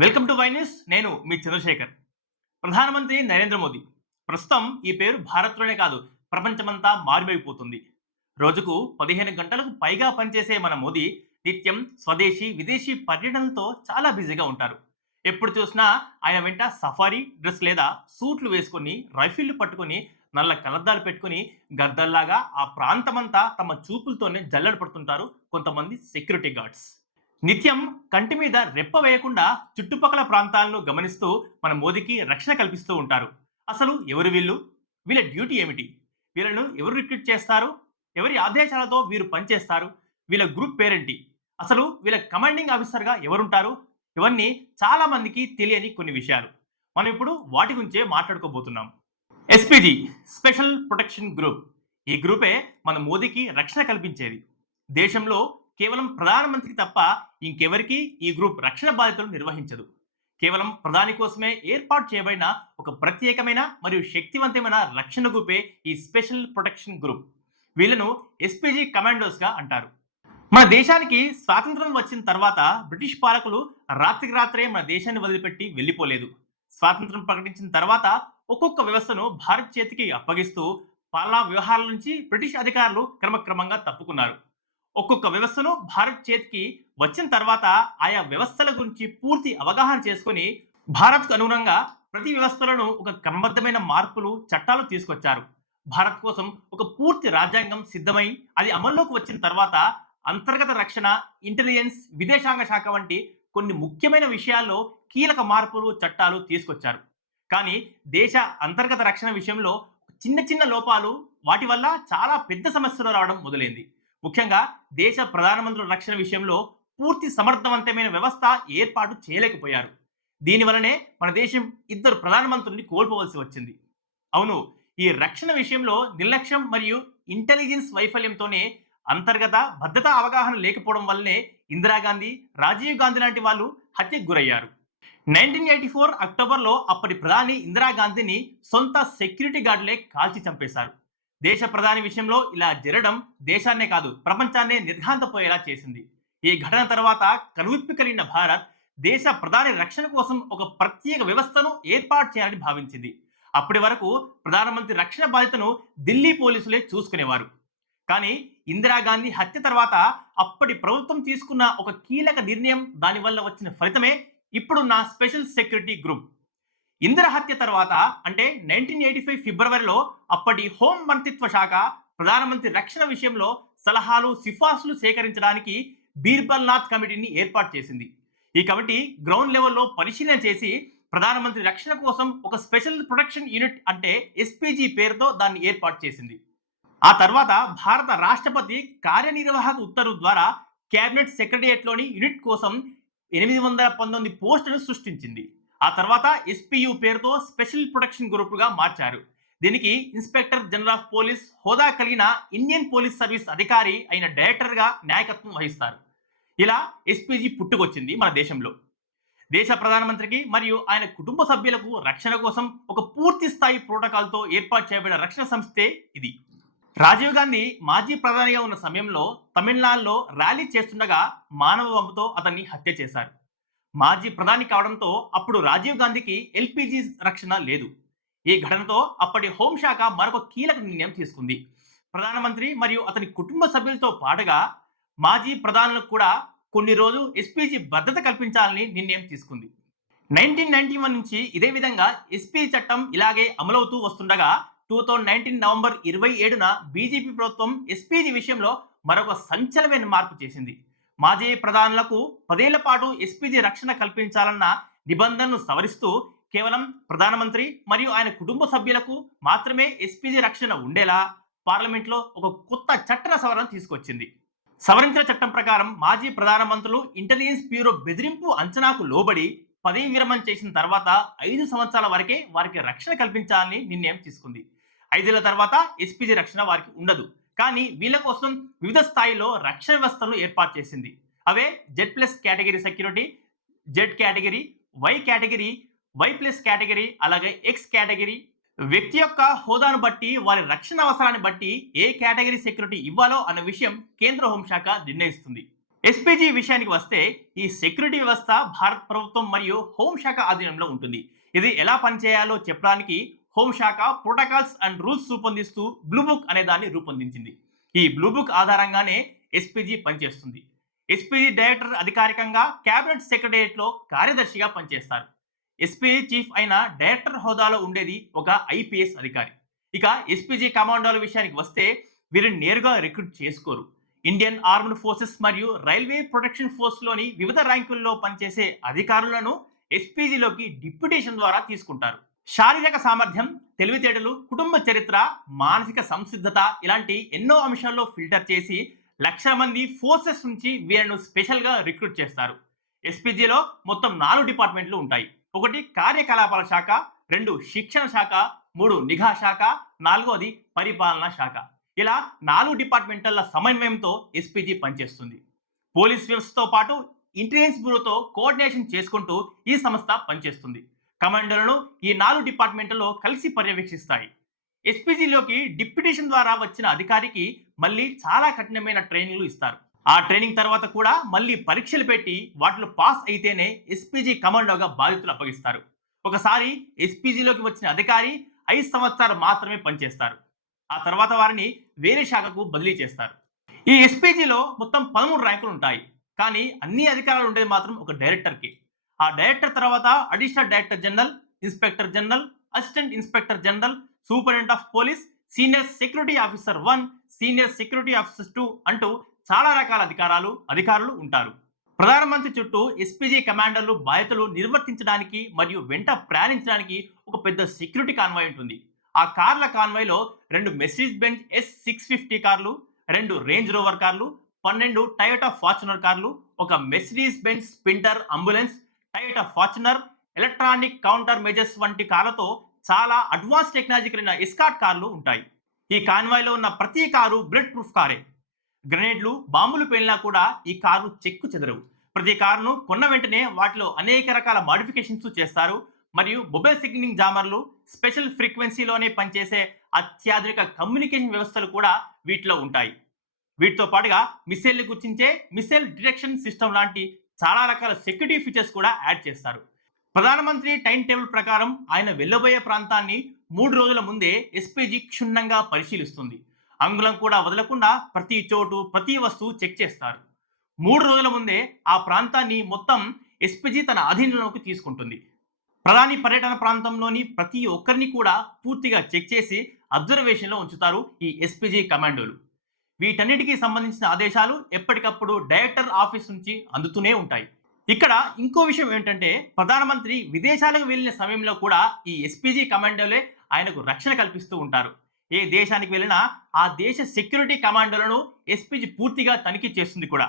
Welcome to Y news. నేను మీ చంద్రశేఖర్. ప్రధానమంత్రి నరేంద్ర మోదీ ప్రస్తుతం ఈ పేరు భారత్లోనే కాదు ప్రపంచమంతా మారుమోగిపోతుంది. రోజుకు 15 గంటలకు పైగా పనిచేసే మన మోదీ నిత్యం స్వదేశీ విదేశీ పర్యటనలతో చాలా బిజీగా ఉంటారు. ఎప్పుడు చూసినా ఆయన వెంట సఫారీ డ్రెస్ లేదా సూట్లు వేసుకొని రైఫిళ్లు పట్టుకొని నల్ల కలద్దాలు పెట్టుకొని గద్దల్లాగా ఆ ప్రాంతమంతా తమ చూపులతోనే జల్లెడ పడుతుంటారు కొంతమంది సెక్యూరిటీ గార్డ్స్. నిత్యం కంటి మీద రెప్ప వేయకుండా చుట్టుపక్కల ప్రాంతాలను గమనిస్తూ మన మోదీకి రక్షణ కల్పిస్తూ ఉంటారు. అసలు ఎవరు వీళ్ళు? వీళ్ళ డ్యూటీ ఏమిటి? వీళ్ళను ఎవరు రిక్రూట్ చేస్తారు? ఎవరి ఆదేశాలతో వీరు పనిచేస్తారు? వీళ్ళ గ్రూప్ పేరేంటి? అసలు వీళ్ళ కమాండింగ్ ఆఫీసర్గా ఎవరుంటారు? ఇవన్నీ చాలా మందికి తెలియని కొన్ని విషయాలు. మనం ఇప్పుడు వాటి గురించే మాట్లాడుకోబోతున్నాం. SPG, special protection group. ఈ గ్రూపే మన మోదీకి రక్షణ కల్పించేది. దేశంలో కేవలం ప్రధానమంత్రికి తప్ప ఇంకెవరికి ఈ గ్రూప్ రక్షణ బాధ్యతలు నిర్వహించదు. కేవలం ప్రధాని కోసమే ఏర్పాటు చేయబడిన ఒక ప్రత్యేకమైన మరియు శక్తివంతమైన రక్షణ గ్రూపే ఈ స్పెషల్ ప్రొటెక్షన్ గ్రూప్. వీళ్ళను ఎస్పీజీ కమాండోస్ గా అంటారు. మన దేశానికి స్వాతంత్రం వచ్చిన తర్వాత బ్రిటిష్ పాలకులు రాత్రికి రాత్రే మన దేశాన్ని వదిలిపెట్టి వెళ్ళిపోలేదు. స్వాతంత్రం ప్రకటించిన తర్వాత ఒక్కొక్క వ్యవస్థను భారత్ చేతికి అప్పగిస్తూ పాలనా వ్యవహారాల నుంచి బ్రిటిష్ అధికారులు క్రమక్రమంగా తప్పుకున్నారు. ఒక్కొక్క వ్యవస్థను భారత్ చేతికి వచ్చిన తర్వాత ఆయా వ్యవస్థల గురించి పూర్తి అవగాహన చేసుకొని భారత్కు అనుగుణంగా ప్రతి వ్యవస్థలను ఒక క్రమబద్ధమైన మార్పులు చట్టాలు తీసుకొచ్చారు. భారత్ కోసం ఒక పూర్తి రాజ్యాంగం సిద్ధమై అది అమల్లోకి వచ్చిన తర్వాత అంతర్గత రక్షణ, ఇంటెలిజెన్స్, విదేశాంగ శాఖ వంటి కొన్ని ముఖ్యమైన విషయాల్లో కీలక మార్పులు చట్టాలు తీసుకొచ్చారు. కానీ దేశ అంతర్గత రక్షణ విషయంలో చిన్న చిన్న లోపాలు, వాటి వల్ల చాలా పెద్ద సమస్యలు రావడం మొదలైంది. ముఖ్యంగా దేశ ప్రధానమంత్రుల రక్షణ విషయంలో పూర్తి సమర్థవంతమైన వ్యవస్థ ఏర్పాటు చేయలేకపోయారు. దీనివలనే మన దేశం ఇద్దరు ప్రధానమంత్రుల్ని కోల్పోవలసి వచ్చింది. అవును, ఈ రక్షణ విషయంలో నిర్లక్ష్యం మరియు ఇంటెలిజెన్స్ వైఫల్యంతోనే అంతర్గత భద్రతా అవగాహన లేకపోవడం వల్లనే ఇందిరాగాంధీ, రాజీవ్ గాంధీ లాంటి వాళ్ళు హత్యకు గురయ్యారు. 1984 అక్టోబర్లో అప్పటి ప్రధాని ఇందిరాగాంధీని సొంత సెక్యూరిటీ గార్డులే కాల్చి చంపేశారు. దేశ ప్రధాని విషయంలో ఇలా జరగడం దేశాన్నే కాదు ప్రపంచాన్నే నిర్ఘాంతపోయేలా చేసింది. ఈ ఘటన తర్వాత కనువిప్పి కలిగిన భారత్ దేశ ప్రధాని రక్షణ కోసం ఒక ప్రత్యేక వ్యవస్థను ఏర్పాటు చేయాలని భావించింది. అప్పటి వరకు ప్రధానమంత్రి రక్షణ బాధ్యతను ఢిల్లీ పోలీసులే చూసుకునేవారు. కానీ ఇందిరాగాంధీ హత్య తర్వాత అప్పటి ప్రభుత్వం తీసుకున్న ఒక కీలక నిర్ణయం, దానివల్ల వచ్చిన ఫలితమే ఇప్పుడున్న స్పెషల్ సెక్యూరిటీ గ్రూప్. ఇందిర హత్య తర్వాత అంటే 1985 ఫిబ్రవరిలో అప్పటి హోం మంత్రిత్వ శాఖ ప్రధానమంత్రి రక్షణ విషయంలో సలహాలు, సిఫార్సులు సేకరించడానికి బీర్బల్ నాథ్ కమిటీని ఏర్పాటు చేసింది. ఈ కమిటీ గ్రౌండ్ లెవెల్లో పరిశీలన చేసి ప్రధానమంత్రి రక్షణ కోసం ఒక స్పెషల్ ప్రొటెక్షన్ యూనిట్ అంటే ఎస్పీజీ పేరుతో దాన్ని ఏర్పాటు చేసింది. ఆ తర్వాత భారత రాష్ట్రపతి కార్యనిర్వాహక ఉత్తర్వు ద్వారా కేబినెట్ సెక్రటరియట్లోని యూనిట్ కోసం 819 పోస్టులను సృష్టించింది. ఆ తర్వాత ఎస్పీయు పేరుతో స్పెషల్ ప్రొటెక్షన్ గ్రూప్గా మార్చారు. దీనికి ఇన్స్పెక్టర్ జనరల్ ఆఫ్ పోలీస్ హోదా కలిగిన ఇండియన్ పోలీస్ సర్వీస్ అధికారి అయిన డైరెక్టర్గా నాయకత్వం వహిస్తారు. ఇలా ఎస్పీజీ పుట్టుకొచ్చింది మన దేశంలో. దేశ ప్రధానమంత్రికి మరియు ఆయన కుటుంబ సభ్యులకు రక్షణ కోసం ఒక పూర్తి స్థాయి ప్రోటోకాల్తో ఏర్పాటు చేయబడిన రక్షణ సంస్థే ఇది. రాజీవ్ గాంధీ మాజీ ప్రధానిగా ఉన్న సమయంలో తమిళనాడులో ర్యాలీ చేస్తుండగా మానవ బాంబుతో అతన్ని హత్య చేశారు. మాజీ ప్రధాని కావడంతో అప్పుడు రాజీవ్ గాంధీకి ఎల్పీజీ రక్షణ లేదు. ఈ ఘటనతో అప్పటి హోంశాఖ మరొక కీలక నిర్ణయం తీసుకుంది. ప్రధానమంత్రి మరియు అతని కుటుంబ సభ్యులతో పాటుగా మాజీ ప్రధానులకు కూడా కొన్ని రోజులు ఎస్పీజీ భద్రత కల్పించాలని నిర్ణయం తీసుకుంది. 1991 నుంచి ఇదే విధంగా ఎస్పీ చట్టం ఇలాగే అమలవుతూ వస్తుండగా 2019 నవంబర్ 27న బీజేపీ ప్రభుత్వం ఎస్పీజీ విషయంలో మరొక సంచలనమైన మార్పు చేసింది. మాజీ ప్రధానులకు 10 ఏళ్ల పాటు ఎస్పీజీ రక్షణ కల్పించాలన్న నిబంధనను సవరిస్తూ కేవలం ప్రధానమంత్రి మరియు ఆయన కుటుంబ సభ్యులకు మాత్రమే ఎస్పీజీ రక్షణ ఉండేలా పార్లమెంట్లో ఒక కొత్త చట్ట సవరణ తీసుకొచ్చింది. సవరించిన చట్టం ప్రకారం మాజీ ప్రధానమంత్రులు ఇంటెలిజెన్స్ బ్యూరో బెదిరింపు అంచనాకు లోబడి పదవి విరమణ చేసిన తర్వాత 5 సంవత్సరాల వరకే వారికి రక్షణ కల్పించాలని నిర్ణయం తీసుకుంది. 5 ఏళ్ల తర్వాత ఎస్పీజీ రక్షణ వారికి ఉండదు. కానీ వీళ్ళ కోసం వివిధ స్థాయిలో రక్షణ వ్యవస్థలను ఏర్పాటు చేసింది. అవే Z+ category security, Z category, why category, Y+ category, అలాగే ఎక్స్ కేటగిరీ. వ్యక్తి యొక్క హోదాను బట్టి వారి రక్షణ అవసరాన్ని బట్టి ఏ కేటగిరీ సెక్యూరిటీ ఇవ్వాలో అన్న విషయం కేంద్ర హోంశాఖ నిర్ణయిస్తుంది. ఎస్పీజీ విషయానికి వస్తే ఈ సెక్యూరిటీ వ్యవస్థ భారత ప్రభుత్వం మరియు హోంశాఖ ఆధీనంలో ఉంటుంది. ఇది ఎలా పనిచేయాలో చెప్పడానికి హోంశాఖ ప్రోటోకాల్స్ అండ్ రూల్స్ రూపొందిస్తూ బ్లూ బుక్ అనే దాన్ని రూపొందించింది. ఈ బ్లూ బుక్ ఆధారంగానే ఎస్పీజీ పనిచేస్తుంది. ఎస్పీజీ డైరెక్టర్ అధికారికంగా కేబినెట్ సెక్రటేరియట్లో కార్యదర్శిగా పనిచేస్తారు. ఎస్పీజీ చీఫ్ అయిన డైరెక్టర్ హోదాలో ఉండేది ఒక ఐపీఎస్ అధికారి. ఇక ఎస్పీజీ కమాండోల విషయానికి వస్తే వీరిని నేరుగా రిక్రూట్ చేసుకోరు. ఇండియన్ ఆర్మ్డ్ ఫోర్సెస్ మరియు రైల్వే ప్రొటెక్షన్ ఫోర్స్ లోని వివిధ ర్యాంకుల్లో పనిచేసే అధికారులను ఎస్పీజీలోకి డిప్యుటేషన్ ద్వారా తీసుకుంటారు. శారీరక సామర్థ్యం, తెలివితేటలు, కుటుంబ చరిత్ర, మానసిక సంసిద్ధత ఇలాంటి ఎన్నో అంశాల్లో ఫిల్టర్ చేసి లక్షల మంది ఫోర్సెస్ నుంచి వీళ్ళను స్పెషల్ గా రిక్రూట్ చేస్తారు. ఎస్పీజీలో మొత్తం 4 డిపార్ట్మెంట్లు ఉంటాయి. ఒకటి కార్యకలాపాల శాఖ, 2 శిక్షణ శాఖ, 3 నిఘా శాఖ, 4వది పరిపాలనా శాఖ. ఇలా 4 డిపార్ట్మెంట్ల సమన్వయంతో ఎస్పీజీ పనిచేస్తుంది. పోలీస్ వ్యవస్థతో పాటు ఇంటెలిజెన్స్ బ్యూరోతో కోఆర్డినేషన్ చేసుకుంటూ ఈ సంస్థ పనిచేస్తుంది. కమాండోలను ఈ 4 డిపార్ట్మెంట్లలో కలిసి పర్యవేక్షిస్తాయి. ఎస్పీజీలోకి డిప్యుటేషన్ ద్వారా వచ్చిన అధికారికి మళ్ళీ చాలా కఠినమైన ట్రైనింగ్లు ఇస్తారు. ఆ ట్రైనింగ్ తర్వాత కూడా మళ్ళీ పరీక్షలు పెట్టి వాటిలో పాస్ అయితేనే ఎస్పీజీ కమాండోగా బాధ్యతలు అప్పగిస్తారు. ఒకసారి ఎస్పీజీలోకి వచ్చిన అధికారి 5 సంవత్సరాలు మాత్రమే పనిచేస్తారు. ఆ తర్వాత వారిని వేరే శాఖకు బదిలీ చేస్తారు. ఈ ఎస్పీజీలో మొత్తం 13 ర్యాంకులు ఉంటాయి. కానీ అన్ని అధికారాలు ఉండేది మాత్రం ఒక డైరెక్టర్కి. ఆ డైరెక్టర్ తర్వాత additional director general, inspector general, assistant inspector general, superintendent of police, senior security officer 1, senior security officer 2 అంటూ చాలా రకాల అధికారులు ఉంటారు. ప్రధానమంత్రి చుట్టూ ఎస్పీజీ కమాండర్లు బాధ్యతలు నిర్వర్తించడానికి మరియు వెంట ప్రయాణించడానికి ఒక పెద్ద సెక్యూరిటీ కాన్వాయ్ ఉంటుంది. ఆ కార్ల కాన్వాయ్లో 2 మెర్సిడీస్ బెంజ్ S650 కార్లు, 2 రేంజ్ రోవర్ కార్లు, 12 టయోటా ఫార్చునర్ కార్లు, ఒక Mercedes Benz sprinter ambulance, Toyota Fortuner, electronic counter measures వంటి కార్లతో చాలా అడ్వాన్స్ టెక్నాలజీ కలిగిన ఎస్కాట్ కార్లు ఉంటాయి. ఈ కాన్వాయ్లో ఉన్న ప్రతి కారు బుల్లెట్ ప్రూఫ్ కారే. గ్రెనేడ్లు, బాంబులు పేలినా కూడా ఈ కారు చెక్కు చెదరవు. ప్రతి కారును కొన్న వెంటనే వాటిలో అనేక రకాల మాడిఫికేషన్స్ చేస్తారు. మరియు మొబైల్ సిగ్నలింగ్ జామర్లు, స్పెషల్ ఫ్రీక్వెన్సీలోనే పనిచేసే అత్యాధునిక కమ్యూనికేషన్ వ్యవస్థలు కూడా వీటిలో ఉంటాయి. వీటితో పాటుగా మిసైల్ని గుర్తించే మిసైల్ డిటెక్షన్ సిస్టమ్ లాంటి చాలా రకాల సెక్యూరిటీ ఫీచర్స్ కూడా యాడ్ చేస్తారు. ప్రధానమంత్రి టైం టేబుల్ ప్రకారం ఆయన వెళ్ళబోయే ప్రాంతాన్ని 3 రోజుల ముందే ఎస్పీజీ క్షుణ్ణంగా పరిశీలిస్తుంది. అంగుళం కూడా వదలకుండా ప్రతి చోటు, ప్రతి వస్తువు చెక్ చేస్తారు. 3 రోజుల ముందే ఆ ప్రాంతాన్ని మొత్తం ఎస్పీజీ తన అధీనంలోకి తీసుకుంటుంది. ప్రధాని పర్యటన ప్రాంతంలోని ప్రతి ఒక్కరిని కూడా పూర్తిగా చెక్ చేసి అబ్జర్వేషన్లో ఉంచుతారు ఈ ఎస్పీజీ కమాండోలు. వీటన్నిటికీ సంబంధించిన ఆదేశాలు ఎప్పటికప్పుడు డైరెక్టర్ ఆఫీస్ నుంచి అందుతూనే ఉంటాయి. ఇక్కడ ఇంకో విషయం ఏంటంటే ప్రధానమంత్రి విదేశాలకు వెళ్ళిన సమయంలో కూడా ఈ ఎస్పీజీ కమాండోలే ఆయనకు రక్షణ కల్పిస్తూ ఉంటారు. ఏ దేశానికి వెళ్ళినా ఆ దేశ సెక్యూరిటీ కమాండోలను ఎస్పీజీ పూర్తిగా తనిఖీ చేస్తుంది కూడా.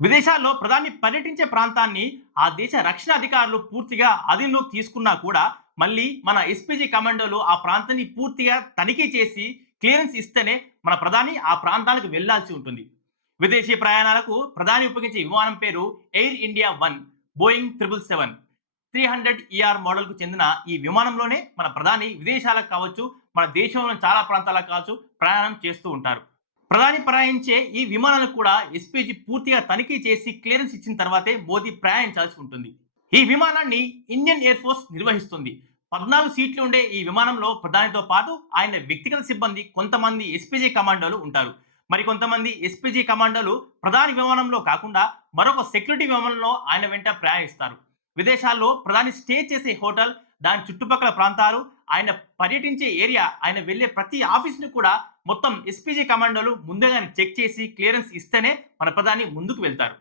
విదేశాల్లో ప్రధాని పర్యటించే ప్రాంతాన్ని ఆ దేశ రక్షణ అధికారులు పూర్తిగా అధీనంలోకి తీసుకున్నా కూడా మళ్ళీ మన ఎస్పీజీ కమాండోలు ఆ ప్రాంతాన్ని పూర్తిగా తనిఖీ చేసి క్లియరెన్స్ ఇస్తేనే మన ప్రధాని ఆ ప్రాంతాలకు వెళ్లాల్సి ఉంటుంది. విదేశీ ప్రయాణాలకు ప్రధాని ఉపయోగించే విమానం పేరు ఎయిర్ ఇండియా 1 బోయింగ్ 777 300ER మోడల్కు చెందిన ఈ విమానంలోనే మన ప్రధాని విదేశాలకు కావచ్చు, మన దేశంలోని చాలా ప్రాంతాలకు కావచ్చు ప్రయాణం చేస్తూ ఉంటారు. ప్రధాని ప్రయాణించే ఈ విమానాలకు కూడా ఎస్పీజీ పూర్తిగా తనిఖీ చేసి క్లియరెన్స్ ఇచ్చిన తర్వాతే మోదీ ప్రయాణించాల్సి ఉంటుంది. ఈ విమానాన్ని ఇండియన్ ఎయిర్ ఫోర్స్ నిర్వహిస్తుంది. 14 సీట్లు ఉండే ఈ విమానంలో ప్రధానితో పాటు ఆయన వ్యక్తిగత సిబ్బంది కొంతమంది ఎస్పీజీ కమాండోలు ఉంటారు. మరికొంతమంది ఎస్పీజీ కమాండోలు ప్రధాని విమానంలో కాకుండా మరొక సెక్యూరిటీ విమానంలో ఆయన వెంట ప్రయాణిస్తారు. విదేశాల్లో ప్రధాని స్టే చేసే హోటల్, దాని చుట్టుపక్కల ప్రాంతాలు, ఆయన పర్యటించే ఏరియా, ఆయన వెళ్లే ప్రతి ఆఫీస్ను కూడా మొత్తం ఎస్పీజీ కమాండోలు ముందుగానే చెక్ చేసి క్లియరెన్స్ ఇస్తేనే మన ప్రధాని ముందుకు వెళ్తారు.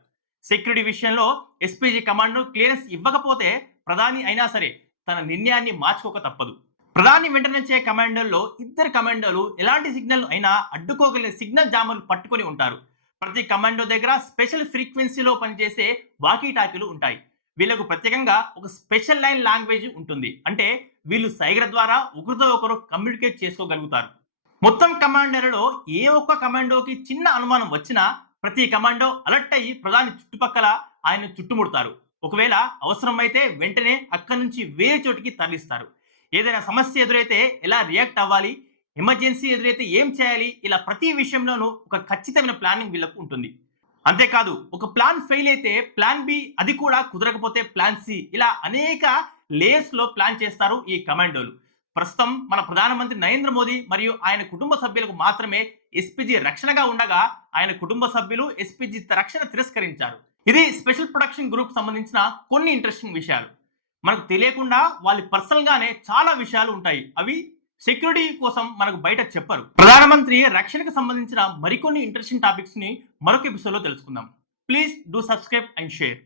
సెక్యూరిటీ విషయంలో ఎస్పీజీ కమాండో క్లియరెన్స్ ఇవ్వకపోతే ప్రధాని అయినా సరే తన నిర్ణయాన్ని మార్చుకోక తప్పదు. ప్రధాని వెంటనే కమాండోల్లో 2 కమాండోలు ఎలాంటి సిగ్నల్ అయినా అడ్డుకోగలిగిన సిగ్నల్ జామర్లు పట్టుకొని ఉంటారు. ప్రతి కమాండో దగ్గర స్పెషల్ ఫ్రీక్వెన్సీలో పనిచేసే వాకీ టాకీలు ఉంటాయి. వీళ్ళకు ప్రత్యేకంగా ఒక స్పెషల్ లైన్ లాంగ్వేజ్ ఉంటుంది. అంటే వీళ్ళు సైగల ద్వారా ఒకరితో ఒకరు కమ్యూనికేట్ చేసుకోగలుగుతారు. మొత్తం కమాండోలలో ఏ ఒక్క కమాండోకి చిన్న అనుమానం వచ్చినా ప్రతి కమాండో అలర్ట్ అయ్యి ప్రధాని చుట్టుపక్కల ఆయన చుట్టుముడతారు. ఒకవేళ అవసరమైతే వెంటనే అక్కడి నుంచి వేరే చోటికి తరలిస్తారు. ఏదైనా సమస్య ఎదురైతే ఎలా రియాక్ట్ అవ్వాలి, ఎమర్జెన్సీ ఎదురైతే ఏం చేయాలి, ఇలా ప్రతి విషయంలోనూ ఒక ఖచ్చితమైన ప్లానింగ్ వీళ్ళకు ఉంటుంది. అంతేకాదు ఒక ప్లాన్ ఫెయిల్ అయితే ప్లాన్ బి, అది కూడా కుదరకపోతే ప్లాన్ సి, ఇలా అనేక లేయర్స్ లో ప్లాన్ చేస్తారు ఈ కమాండోలు. ప్రస్తుతం మన ప్రధానమంత్రి నరేంద్ర మోదీ మరియు ఆయన కుటుంబ సభ్యులకు మాత్రమే ఎస్పీజీ రక్షణగా ఉండగా ఆయన కుటుంబ సభ్యులు ఎస్పీజీ రక్షణ తిరస్కరించారు. ఇది స్పెషల్ ప్రొడక్షన్ గ్రూప్ సంబంధించిన కొన్ని ఇంట్రెస్టింగ్ విషయాలు. మనకు తెలియకుండా వాళ్ళ పర్సనల్ గానే చాలా విషయాలు ఉంటాయి. అవి సెక్యూరిటీ కోసం మనకు బయట చెప్పరు. ప్రధానమంత్రి రక్షణకు సంబంధించిన మరికొన్ని ఇంట్రెస్టింగ్ టాపిక్స్ ని మరొక ఎపిసోడ్ లో తెలుసుకుందాం. Please do subscribe and share.